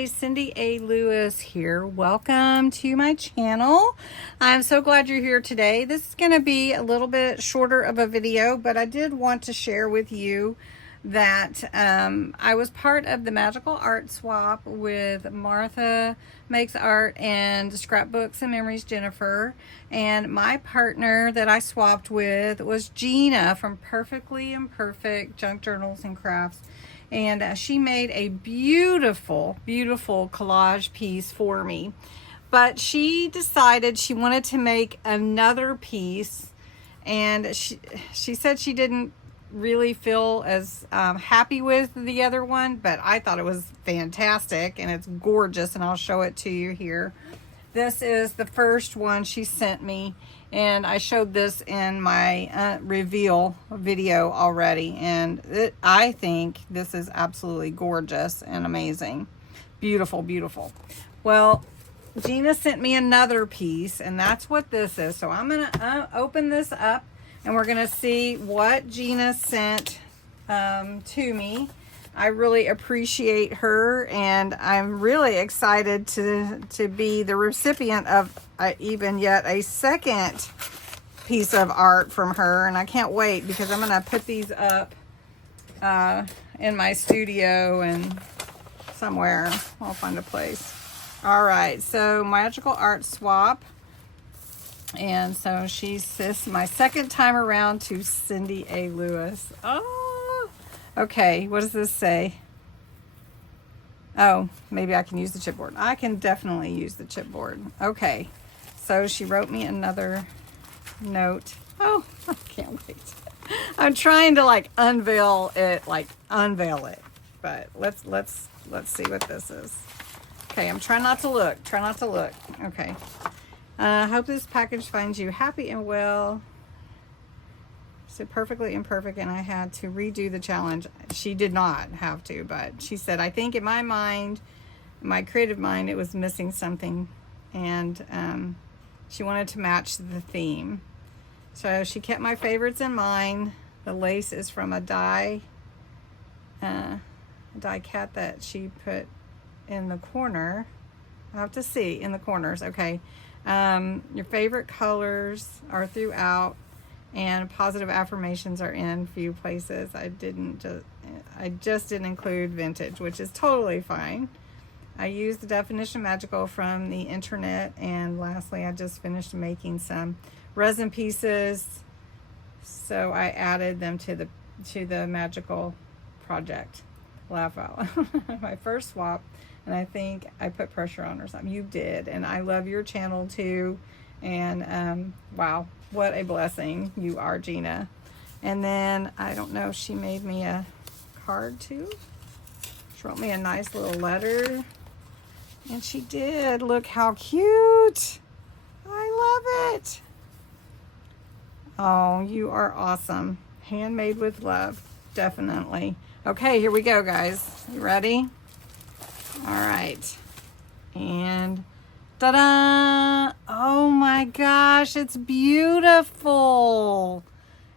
everybody, Cindy A. Lewis here. Welcome to my channel. I'm so glad you're here today. This is going to be a little bit shorter of a video, but I did want to share with you that I was part of the magical art swap with Martha Makes Art and Scrapbooks and Memories Jennifer, and my partner that I swapped with was Gina from Perfectly Imperfect Junk Journals and Crafts. And she made a beautiful, beautiful collage piece for me. But she decided she wanted to make another piece, and she said she didn't really feel as happy with the other one, but I thought it was fantastic and it's gorgeous, and I'll show it to you here. This is the first one she sent me, and I showed this in my reveal video already, and I think this is absolutely gorgeous and amazing. Beautiful, beautiful. Well, Gina sent me another piece, and that's what this is. So I'm gonna open this up, and we're gonna see what Gina sent to me. I really appreciate her, and I'm really excited to be the recipient of even yet a second piece of art from her, and I can't wait because I'm gonna put these up in my studio and somewhere. I'll find a place. All right, so magical art swap, and so this is my second time around to Cindy A. Lewis. Oh. Okay, what does this say? Oh, maybe I can use the chipboard. I can definitely use the chipboard. Okay, so she wrote me another note. Oh, I can't wait. I'm trying to like unveil it, but let's see what this is. Okay, I'm trying not to look. Okay. Hope this package finds you happy and well. So Perfectly Imperfect, and I had to redo the challenge. She did not have to, but she said, I think in my mind, my creative mind, it was missing something, and she wanted to match the theme. So she kept my favorites in mind. The lace is from a die cat that she put in the corner. I'll have to see in the corners. Okay. Your favorite colors are throughout, and positive affirmations are in few places. I just didn't include vintage, which is totally fine. I used the definition magical from the internet, and lastly, I just finished making some resin pieces, so I added them to the magical project. Laugh out. My first swap, and I think I put pressure on or something. You did, and I love your channel too. And wow, what a blessing you are, Gina. And then I don't know, she made me a card too. She wrote me a nice little letter, and she did. Look how cute. I love it. Oh, you are awesome. Handmade with love, definitely. Okay, here we go, guys. You ready? All right. And ta-da! Oh my gosh, it's beautiful.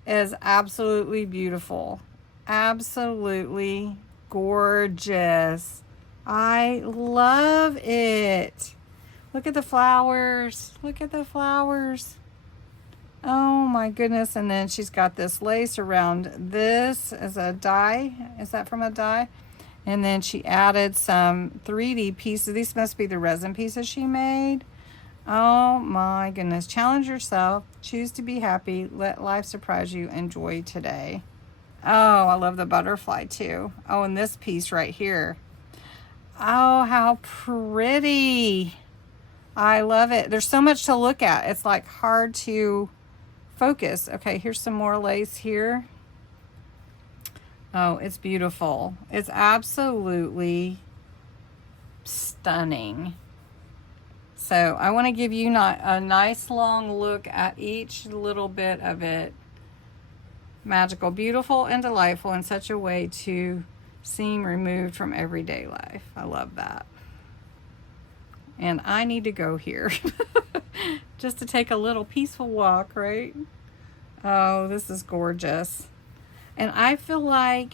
It is absolutely beautiful. Absolutely gorgeous. I love it. Look at the flowers. Look at the flowers. Oh my goodness. And then she's got this lace around this as a die. Is that from a die? And then she added some 3D pieces. These must be the resin pieces she made. Oh my goodness. Challenge yourself. Choose to be happy. Let life surprise you. Enjoy today. Oh, I love the butterfly too. Oh, and this piece right here. Oh, how pretty. I love it. There's so much to look at. It's like hard to focus. Okay, here's some more lace here. Oh, it's beautiful. It's absolutely stunning. So I want to give you a nice long look at each little bit of it. Magical, beautiful, and delightful in such a way to seem removed from everyday life. I love that. And I need to go here just to take a little peaceful walk, right? Oh, this is gorgeous. And I feel like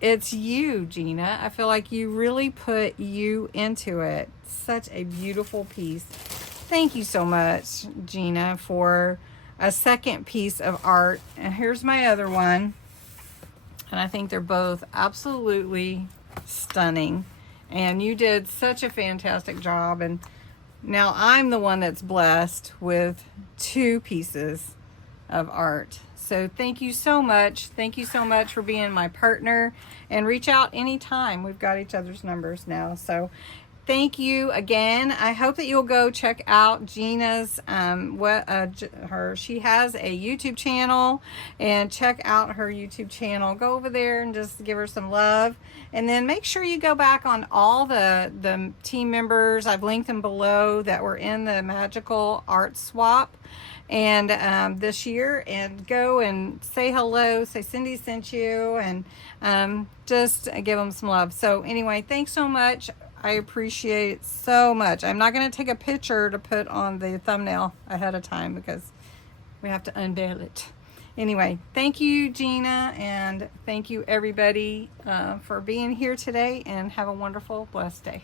it's you, Gina. I feel like you really put you into it. Such a beautiful piece. Thank you so much, Gina, for a second piece of art. And here's my other one. And I think they're both absolutely stunning. And you did such a fantastic job. And now I'm the one that's blessed with 2 pieces of art. So thank you so much. Thank you so much for being my partner, and reach out anytime. We've got each other's numbers now. So thank you again. I hope that you'll go check out Gina's she has a YouTube channel, and check out her YouTube channel. Go over there and just give her some love, and then make sure you go back on all the team members. I've linked them below that were in the magical art swap and this year, and go and say hello, say Cindy sent you, and just give them some love. So anyway, thanks so much. I appreciate it so much. I'm not going to take a picture to put on the thumbnail ahead of time because we have to unveil it. Anyway, thank you, Gina, and thank you everybody for being here today, and have a wonderful, blessed day.